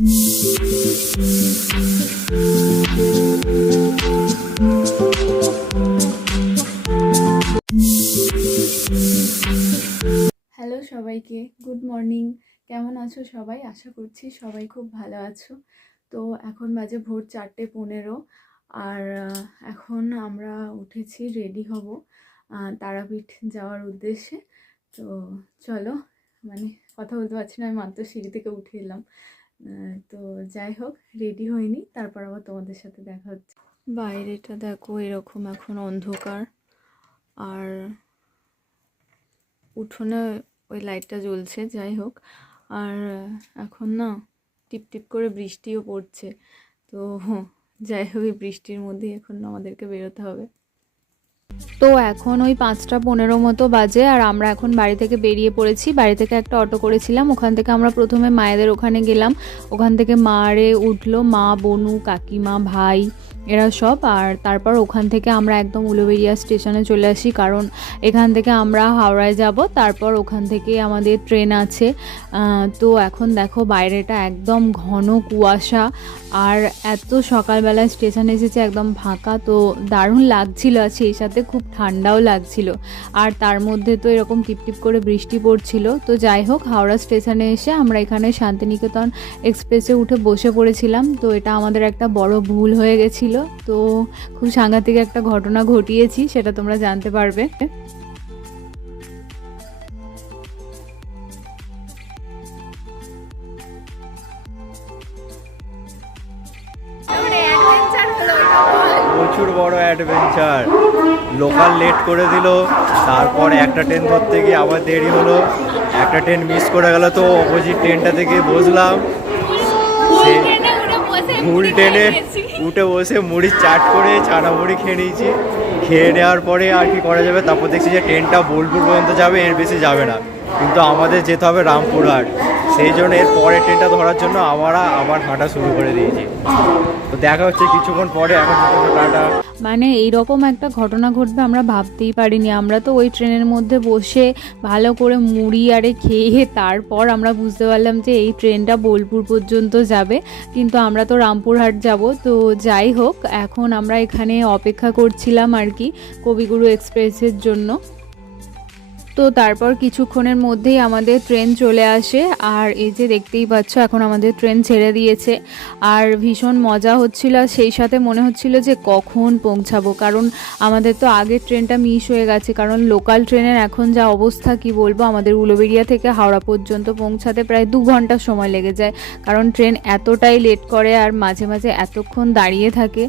Hello সবাইকে, good morning. কেমন আছো সবাই? আশা করছি সবাই খুব ভালো আছো। তো এখন বাজে ভোর 4:15 আর এখন আমরা উঠেছি, রেডি হব তারাপীঠ যাওয়ার উদ্দেশ্যে। তো চলো, মানে কথা বলতে পারছি না, আমি মাত্র সিঁড়ি থেকে উঠে এলাম। তো যাই হোক, রেডি হইনি, তারপর আবার তোমাদের সাথে দেখা হচ্ছে। বাইরেটা দেখো এরকম এখন অন্ধকার, আর উঠোনে ওই লাইটটা জ্বলছে। যাই হোক, আর এখন না টিপ টিপ করে বৃষ্টিও পড়ছে। তো যাই হোক, এই বৃষ্টির মধ্যেই এখন আমাদেরকে বেরোতে হবে। তো এখন ওই 5:15 মতো বাজে, আর আমরা এখন বাড়ি থেকে বেরিয়ে পড়েছি। বাড়ি থেকে একটা অটো করেছিলাম, ওখান থেকে আমরা প্রথমে মায়েদের ওখানে গেলাম। ওখান থেকে মারে উঠলো মা, বনু, কাকিমা, ভাই, এরা সব। আর তারপর ওখান থেকে আমরা একদম উলুবেড়িয়া স্টেশনে চলে আসি, কারণ এখান থেকে আমরা হাওড়ায় যাব, তারপর ওখান থেকে আমাদের ট্রেন আছে। তো এখন দেখো বাইরেটা একদম ঘন কুয়াশা, আর এত সকালবেলায় স্টেশনে এসেছে একদম ফাঁকা। তো দারুণ লাগছিল, আর সেই সাথে খুব ঠান্ডাও লাগছিল, আর তার মধ্যে তো এরকম টিপটিপ করে বৃষ্টি পড়ছিল। তো যাই হোক, হাওড়া স্টেশনে এসে আমরা এখানে শান্তিনিকেতন এক্সপ্রেসে উঠে বসে পড়েছিলাম। তো এটা আমাদের একটা বড় ভুল হয়ে গেছিল। তো খুব সাংঘাতিক একটা ঘটনা ঘটিয়েছি, সেটা তোমরা জানতে পারবে। প্রচুর বড় অ্যাডভেঞ্চার। লোকাল লেট করে দিল, তারপর একটা ট্রেন ধরতে গিয়ে আবার দেরি হলো, একটা ট্রেন মিস করে গেল। তো অপোজিট ট্রেনটা থেকে বসলাম, সে ভুল ট্রেনে উঠে বসে মুড়ি চাট করে চানা মুড়ি খেয়ে নিয়েছি। খেয়ে নেওয়ার পরে আর কি করা যাবে, তারপর দেখছি যে ট্রেনটা বোলপুর পর্যন্ত যাবে, এর বেশি যাবে না, কিন্তু আমাদের যেতে হবে রামপুরহাট। সেই জন্য এর পরের ট্রেনটা ধরার জন্য আমরা আবার হাঁটা শুরু করে দিয়েছি। তো দেখা হচ্ছে কিছুক্ষণ পরে, এখন টাটা। মানে এইরকম একটা ঘটনা ঘটবে আমরা ভাবতেই পারিনি। আমরা তো ওই ট্রেনের মধ্যে বসে ভালো করে মুড়ি আরে খেয়ে তারপর আমরা বুঝতে পারলাম যে এই ট্রেনটা বোলপুর পর্যন্ত যাবে, কিন্তু আমরা তো রামপুরহাট যাব। তো যাই হোক, এখন আমরা এখানে অপেক্ষা করছিলাম আর কি কবিগুরু এক্সপ্রেসের জন্য। তো তারপর কিছুক্ষণের মধ্যেই আমাদের ট্রেন চলে আসে, আর এই যে দেখতেই পাচ্ছ এখন আমাদের ট্রেন ছেড়ে দিয়েছে। আর ভীষণ মজা হচ্ছিল, সেই সাথে মনে হচ্ছিল যে কখন পৌঁছাবো, কারণ আমাদের তো আগের ট্রেনটা মিস হয়ে গেছে। কারণ লোকাল ট্রেনের এখন যা অবস্থা কি বলবো, আমাদের উলুবেড়িয়া থেকে হাওড়া পর্যন্ত পৌঁছাতে প্রায় 2 ঘন্টা সময় লেগে যায়, কারণ ট্রেন এতটাই লেট করে আর মাঝে মাঝে এতক্ষণ দাঁড়িয়ে থাকে।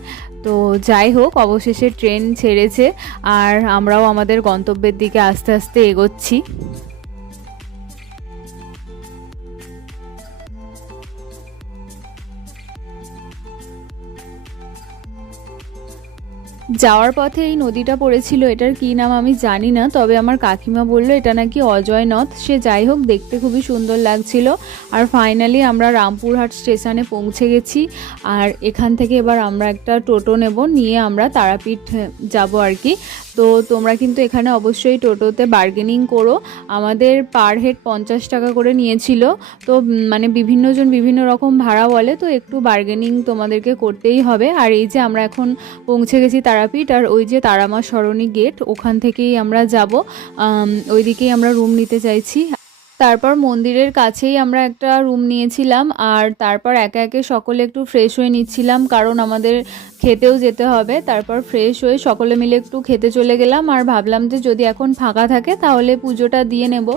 তো যাই হোক, অবশেষে ট্রেন ছেড়েছে, আর আমরাও আমাদের গন্তব্যের দিকে আস্তে আস্তে এগোচ্ছি। যাওয়ার পথে এই নদীটা পড়েছিল, এটার কী নাম আমি জানি না, তবে আমার কাকিমা বললো এটা নাকি অজয় নদ। সে যাই হোক, দেখতে খুবই সুন্দর লাগছিল। আর ফাইনালি আমরা রামপুরহাট স্টেশনে পৌঁছে গেছি, আর এখান থেকে এবার আমরা একটা টোটো নেব, নিয়ে আমরা তারাপীঠ যাব আর কি। তো তোমরা কিন্তু এখানে অবশ্যই টোটোতে বার্গেনিং করো। আমাদের পার হেড 50 টাকা করে নিয়েছিল। তো মানে বিভিন্নজন বিভিন্ন রকম ভাড়া বলে, তো একটু বার্গেনিং তোমাদেরকে করতেই হবে। আর এই যে আমরা এখন পৌঁছে গেছি তারাপীঠ, আর ওই যে তারামা সরণী গেট, ওখান থেকেই আমরা যাব, ওই দিকেই আমরা রুম নিতে চাইছি। তারপর মন্দিরের কাছেই আমরা একটা রুম নিয়েছিলাম, আর তারপর একে একে সকলে একটু ফ্রেশ হয়ে নিচ্ছিলাম, কারণ আমাদের খেতেও যেতে হবে। তারপর ফ্রেশ হয়ে সকলে মিলে একটু খেতে চলে গেলাম, আর ভাবলাম যে যদি এখন ফাঁকা থাকে তাহলে পুজোটা দিয়ে নেব,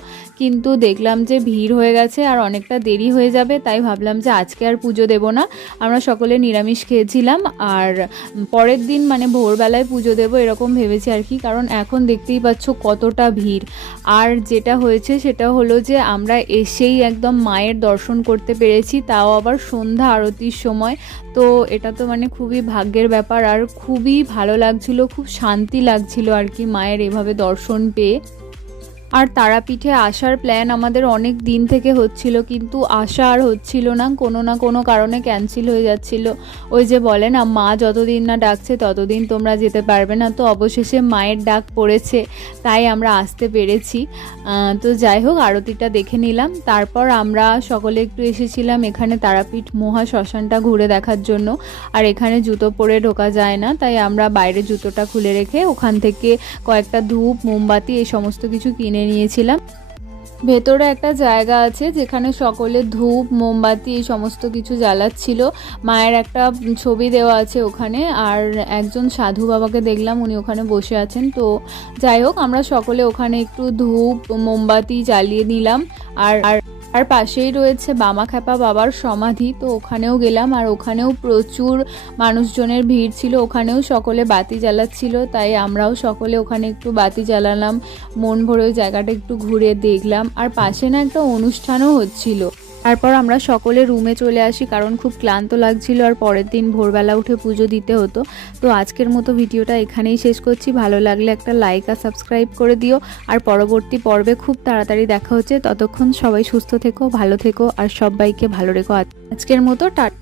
কিন্তু দেখলাম যে ভিড় হয়ে গেছে আর অনেকটা দেরি হয়ে যাবে, তাই ভাবলাম যে আজকে আর পুজো দেব না। আমরা সকলে নিরামিষ খেয়েছিলাম, আর পরের দিন মানে ভোরবেলায় পুজো দেব এরকম ভেবেছি আর কি, কারণ এখন দেখতেই পাচ্ছ কতটা ভিড়। আর যেটা হয়েছে সেটা হলো যে আমরা এসেই একদম মায়ের দর্শন করতে পেরেছি, তাও আবার সন্ধ্যা আরতির সময়। তো এটা তো মানে খুবই ভাগ্যের ব্যাপার, আর খুবই ভালো লাগছিল, খুব শান্তি লাগছিল আর কি মায়ের এভাবে দর্শন পেয়ে। আর তারাপীঠে আসার প্ল্যান আমাদের অনেক দিন থেকে হচ্ছিল, কিন্তু আসা আর হচ্ছিল না, কোনো না কোনো কারণে ক্যান্সেল হয়ে যাচ্ছিল। ওই যে বলে না, মা যতদিন না ডাকছে ততদিন তোমরা যেতে পারবে না। তো অবশেষে মায়ের ডাক পড়েছে, তাই আমরা আসতে পেরেছি। তো যাই হোক, আরতিটা দেখে নিলাম। তারপর আমরা সকলে একটু এসেছিলাম এখানে তারাপীঠ মহা শ্মশানটা ঘুরে দেখার জন্য। আর এখানে জুতো পরে ঢোকা যায় না, তাই আমরা বাইরে জুতোটা খুলে রেখে ওখান থেকে কয়েকটা ধূপ, মোমবাতি এই সমস্ত কিছু কিনে নিয়েছিলাম। ভেতরে একটা জায়গা আছে যেখানে সকলে ধূপ, মোমবাতি এই সমস্ত কিছু জ্বালাচ্ছিল। মায়ের একটা ছবি দেওয়া আছে ওখানে, আর একজন সাধু বাবাকে দেখলাম, উনি ওখানে বসে আছেন। তো যাই হোক, আমরা সকলে ওখানে একটু ধূপ, মোমবাতি জ্বালিয়ে নিলাম। আর আর পাশেই রয়েছে বামাখ্যাপা বাবার সমাধি, তো ওখানেও গেলাম। আর ওখানেও প্রচুর মানুষজনের ভিড় ছিল, ওখানেও সকলে বাতি জ্বালাচ্ছিল, তাই আমরাও সকলে ওখানে একটু বাতি জ্বালালাম। মন ভরে ওই জায়গাটা একটু ঘুরে দেখলাম। আর পাশে না একটা অনুষ্ঠানও হচ্ছিল। তারপর আমরা সকলে রুমে চলে আসি, কারণ খুব ক্লান্ত লাগছিল আর পরের দিন ভোরবেলা উঠে পুজো দিতে হতো। তো আজকের মতো ভিডিওটা এখানেই শেষ করছি। ভালো লাগলে একটা লাইক আর সাবস্ক্রাইব করে দিও। আর পরবর্তী পর্বে খুব তাড়াতাড়ি দেখা হচ্ছে। ততক্ষণ সবাই সুস্থ থেকো, ভালো থেকো, আর সবাইকে ভালো রেখো। আজকের মতো টাটা।